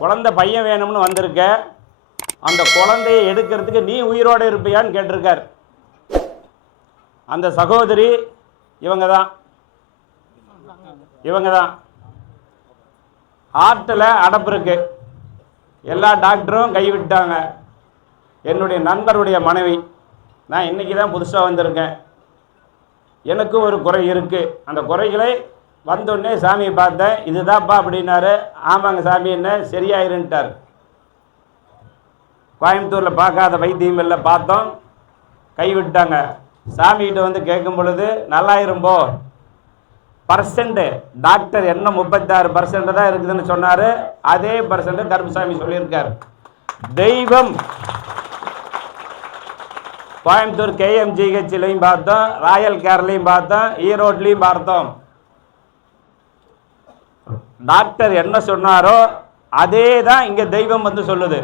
குழந்தை பையன் வேணும்னு வந்திருக்க, அந்த குழந்தையை எடுக்கிறதுக்கு நீ உயிரோடு இருப்பியான்னு கேட்டிருக்கார். அந்த சகோதரி இவங்க தான். ஹார்ட்டில் அடப்பு இருக்கு, எல்லா டாக்டரும் கைவிட்டாங்க. என்னுடைய நண்பருடைய மனைவி, நான் இன்றைக்கி தான் புதுசாக வந்திருக்கேன், எனக்கும் ஒரு குறை இருக்குது. அந்த குறைகளை வந்தோடனே சாமியை பார்த்தேன், இதுதான்ப்பா அப்படின்னாரு. ஆமாங்க சாமி, என்ன சரியாயிருன்ட்டார். கோயம்புத்தூரில் பார்க்காத வைத்தியம் இல்லை, பார்த்தோம், கைவிட்டாங்க. சாமிகிட்ட வந்து கேட்கும் பொழுது நல்லாயிரும்போ பர்சன்ட் டாக்டர் என்ன 36% தான் இருக்குதுன்னு சொன்னார். அதே பர்சன்ட் கருப்புசாமி சொல்லியிருக்கார். தெய்வம் கோயம்புத்தூர் KMGHலையும் பார்த்தோம், ராயல் கேர்லையும் பார்த்தோம், ஈரோட்லையும் பார்த்தோம். டாக்டர் என்ன சொன்னாரோ அதே தான் இங்கே தெய்வம் வந்து சொல்லுது.